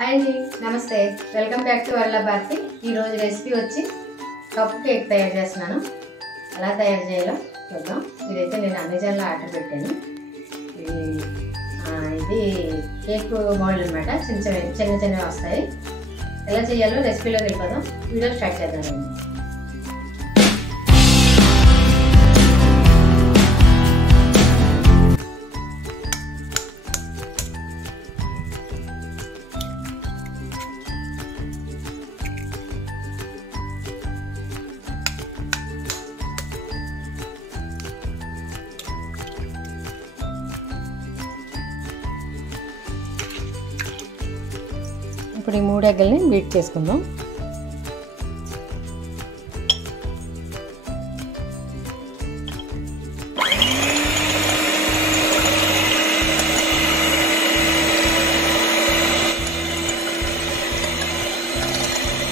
Hi అండి, నమస్తే. Welcome back to world Bharati. ఈరోజు రెసిపీ వచ్చి కప్ కేక్ తయారు చేస్తున్నాను. ఎలా తయారు చేయాలో చూద్దాం. ఇదైతే నేను అమెజాన్లో ఆర్డర్ పెట్టాను. ఇది కేక్ మోడల్ అనమాట. చిన్న చిన్నవి వస్తాయి. ఎలా చేయాలో రెసిపీలోకి వెళ్ళిపోదాం. వీడియో స్టార్ట్ చేద్దామండి. ఇప్పుడు ఈ 3 ఎగ్గల్ని బీట్ చేసుకుందాం.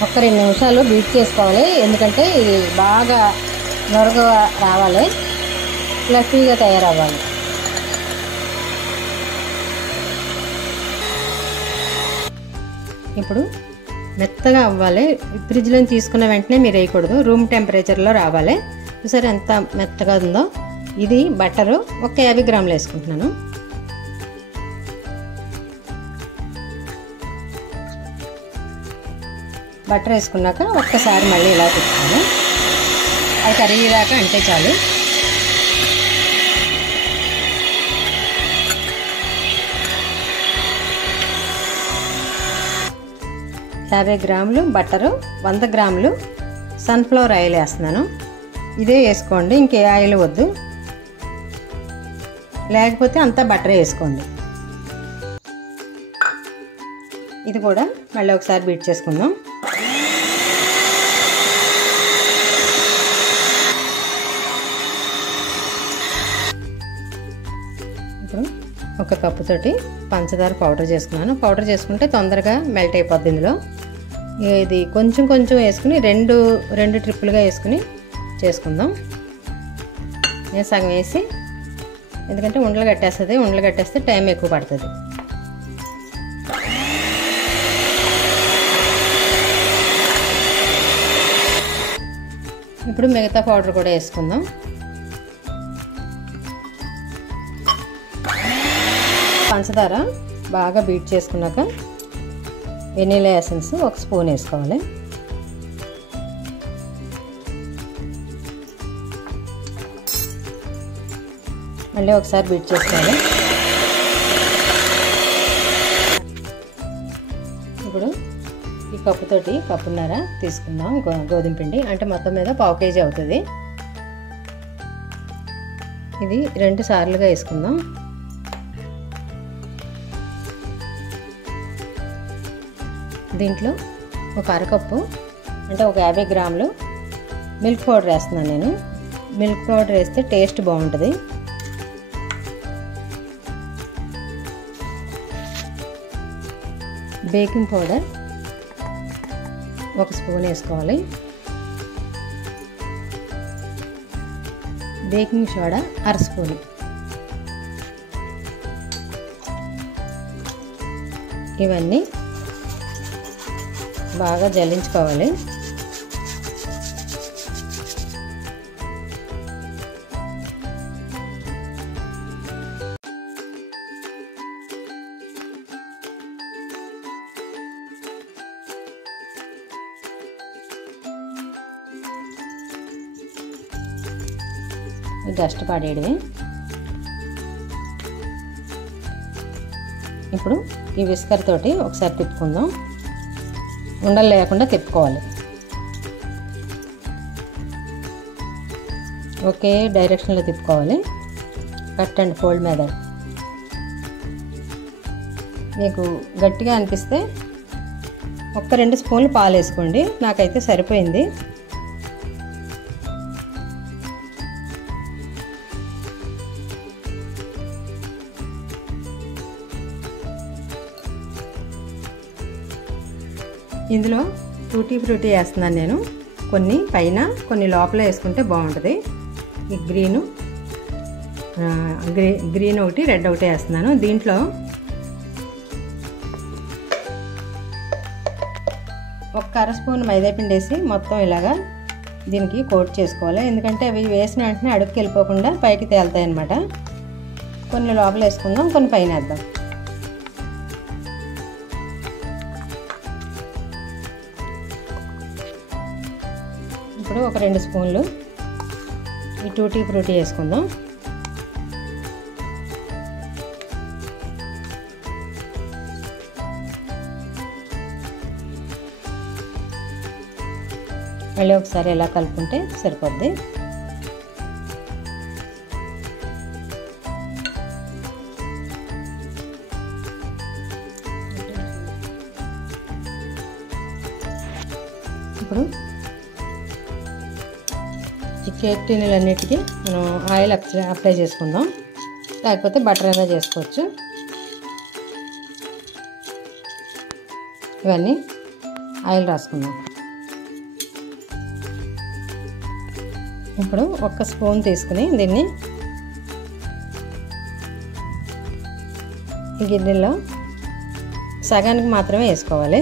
ఒక 2 నిమిషాలు బీట్ చేసుకోవాలి. ఎందుకంటే ఇది బాగా నొరగ రావాలి, ఫ్లఫీగా తయారవ్వాలి. ఇప్పుడు మెత్తగా అవ్వాలి. ఫ్రిడ్జ్లో తీసుకున్న వెంటనే మీరు వేయకూడదు. రూమ్ టెంపరేచర్లో రావాలి. చూసారు ఎంత మెత్తగా ఉందో. ఇది బటరు ఒక 50 గ్రాములు వేసుకుంటున్నాను. బటర్ వేసుకున్నాక ఒక్కసారి మళ్ళీ ఇలా తిప్పుతాను. అది కరిగేదాకా అంటే చాలు. యాభై గ్రాములు బటరు, 100 గ్రాములు సన్ఫ్లవర్ ఆయిల్ వేస్తున్నాను. ఇదే వేసుకోండి, ఇంకే ఆయిల్ వద్దు. లేకపోతే అంతా బటరే వేసుకోండి. ఇది కూడా మళ్ళీ ఒకసారి బీట్ చేసుకుందాం. ఇప్పుడు ఒక కప్పుతోటి పంచదార పౌడర్ చేసుకున్నాను. పౌడర్ చేసుకుంటే తొందరగా మెల్ట్ అయిపోద్ది. ఇందులో ఇది కొంచెం కొంచెం వేసుకుని రెండు ట్రిప్పులుగా వేసుకుని చేసుకుందాం. నేను సగం వేసి, ఎందుకంటే ఉండలు కట్టేస్తే టైం ఎక్కువ పడుతుంది. ఇప్పుడు మిగతా పౌడర్ కూడా వేసుకుందాం. పంచదార బాగా బీట్ చేసుకున్నాక వెనీలా ఎసెన్స్ 1 స్పూన్ వేసుకోవాలి. మళ్ళీ ఒకసారి బీట్ చేసుకోవాలి. ఇప్పుడు ఈ కప్పుతోటి కప్పున్నర తీసుకుందాం గోధుమ పిండి. అంటే మొత్తం మీద 1/2 కేజీ అవుతుంది. ఇది 2 సార్లుగా వేసుకుందాం. దీంట్లో ఒక అరకప్పు అంటే ఒక 50 గ్రాములు మిల్క్ పౌడర్ వేస్తున్నాను నేను. మిల్క్ పౌడర్ వేస్తే టేస్ట్ బాగుంటుంది. బేకింగ్ పౌడర్ 1 స్పూన్ వేసుకోవాలి. Baking soda 1/2 spoon. ఇవన్నీ బాగా జల్లించుకోవాలి. డస్ట్ పడేయడమే. ఇప్పుడు ఈ విస్కర్ తోటి ఒకసారి తిప్పుకుందాం. ఉండలు లేకుండా తిప్పుకోవాలి. ఒకే డైరెక్షన్లో తిప్పుకోవాలి. Cut and fold method. మీకు గట్టిగా అనిపిస్తే 1-2 స్పూన్లు పాలు వేసుకోండి. నాకైతే సరిపోయింది. ఇందులో టూటీ ఫ్రూటీ వేస్తున్నాను నేను. కొన్ని పైన కొన్ని లోపల వేసుకుంటే బాగుంటుంది. ఈ గ్రీన్ ఒకటి రెడ్ ఒకటి వేస్తున్నాను. దీంట్లో ఒక అర స్పూన్ మైదా పిండి వేసి మొత్తం ఇలాగా దీనికి కోట్ చేసుకోవాలి. ఎందుకంటే అవి వేసిన వెంటనే అడుగుకి వెళ్ళిపోకుండా పైకి తేలుతాయి అన్నమాట. కొన్ని లోపల వేసుకుందాం, కొన్ని పైన వేద్దాం. ఇప్పుడు ఒక 2 స్పూన్లు ఈ టూటీ ఫ్రూటీ వేసుకుందాం. మళ్ళీ ఒకసారి ఎలా కలుపుకుంటే సరిపోద్ది. ఇప్పుడు ఈ కేక్ టిన్నులన్నిటికీ మనం ఆయిల్ అప్లై చేసుకుందాం, లేకపోతే బటర్ అయినా చేసుకోవచ్చు. ఇవన్నీ ఆయిల్ రాసుకుందాం. ఇప్పుడు ఒక స్పూన్ తీసుకుని దీన్ని ఈ గిన్నెలో సగానికి మాత్రమే వేసుకోవాలి.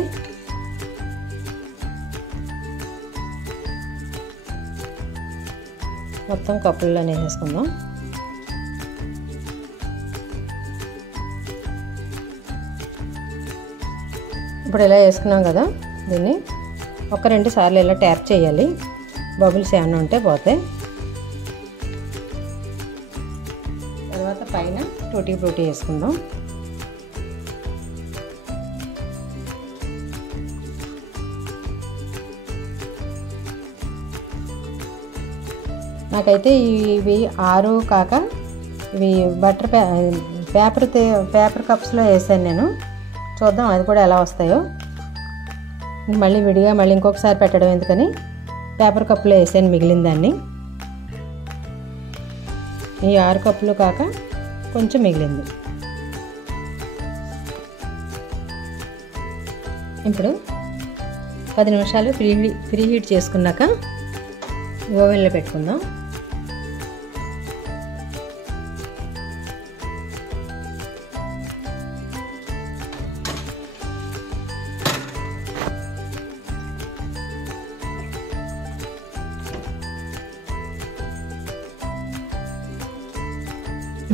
మొత్తం కప్పుల్లోనే వేసుకుందాం. ఇప్పుడు ఇలా వేసుకున్నాం కదా, దీన్ని ఒక 2 సార్లు ఇలా ట్యాప్ చేయాలి. బబుల్స్ ఏమైనా ఉంటే పోతాయి. తర్వాత పైన టూటీ ఫ్రూటీ వేసుకుందాం. నాకైతే ఇవి 6 కాక ఇవి బటర్ పేపర్ కప్స్లో వేసాను నేను. చూద్దాం అది కూడా ఎలా వస్తాయో. మళ్ళీ విడిగా మళ్ళీ ఇంకొకసారి పెట్టడం ఎందుకని పేపర్ కప్పులో వేసాను మిగిలిన దాన్ని. ఈ 6 కప్పులు కాక కొంచెం మిగిలింది. ఇప్పుడు 10 నిమిషాలు ప్రీ హీట్ చేసుకున్నాక ఓవెన్లో పెట్టుకుందాం.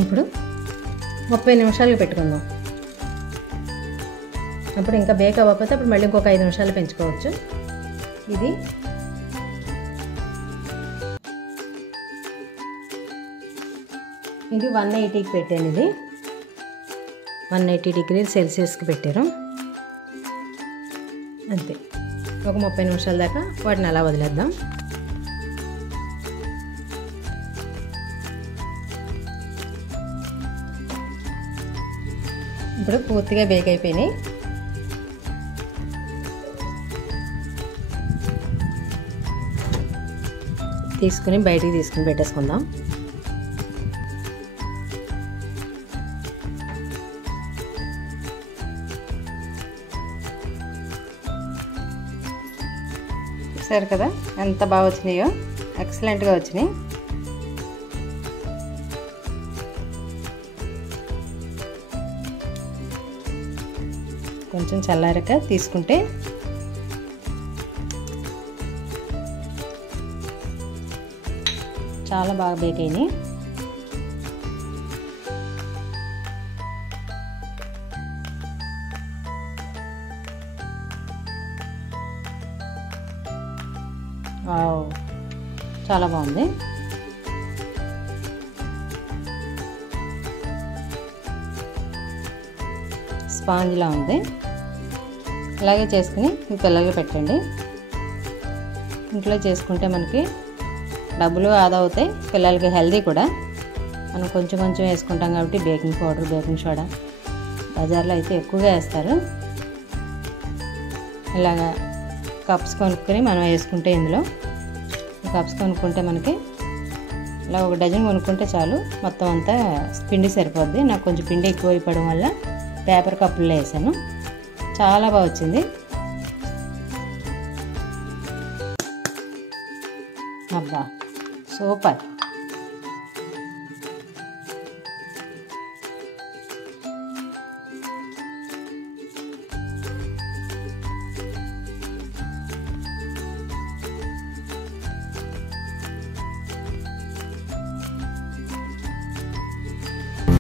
ఇప్పుడు 30 నిమిషాలు పెట్టుకుందాం. అప్పుడు ఇంకా బేక్ అవ్వకపోతే అప్పుడు మళ్ళీ ఇంకొక 5 నిమిషాలు పెంచుకోవచ్చు. ఇది 180కి పెట్టాను. ఇది 180 డిగ్రీల సెల్సియస్కి పెట్టారు. అంతే. ఒక 30 నిమిషాల దాకా వాటిని అలా వదిలేద్దాం. ఇప్పుడు పూర్తిగా బేక్ అయిపోయినాయి. తీసుకుని బయటికి తీసుకుని పెట్టేసుకుందాం. సరే కదా, ఎంత బాగా వచ్చినాయో, ఎక్సలెంట్గా వచ్చినాయి. కొంచెం చల్లారక తీసుకుంటే చాలా బాగా బేక్ అయినాయి. చాలా బాగుంది. స్పాంజ్లా ఉంది. ఇలాగే చేసుకుని మీ పిల్లలకి పెట్టండి. ఇంట్లో చేసుకుంటే మనకి డబ్బులు ఆదా అవుతాయి, పిల్లలకి హెల్దీ కూడా. మనం కొంచెం కొంచెం వేసుకుంటాం కాబట్టి బేకింగ్ పౌడర్, బేకింగ్ సోడా బజార్లో అయితే ఎక్కువగా వేస్తారు. ఇలాగా కప్స్ కొనుక్కొని మనం వేసుకుంటే, ఇందులో కప్స్ కొనుక్కుంటే మనకి ఇలా 1 డజన్ కొనుక్కుంటే చాలు, మొత్తం అంతా పిండి సరిపోద్ది. నాకు కొంచెం పిండి ఎక్కువ అయిపోవడం వల్ల పేపర్ కప్పుల్లో వేసాను. చాలా బాగా వచ్చింది. అబ్బా సూపర్.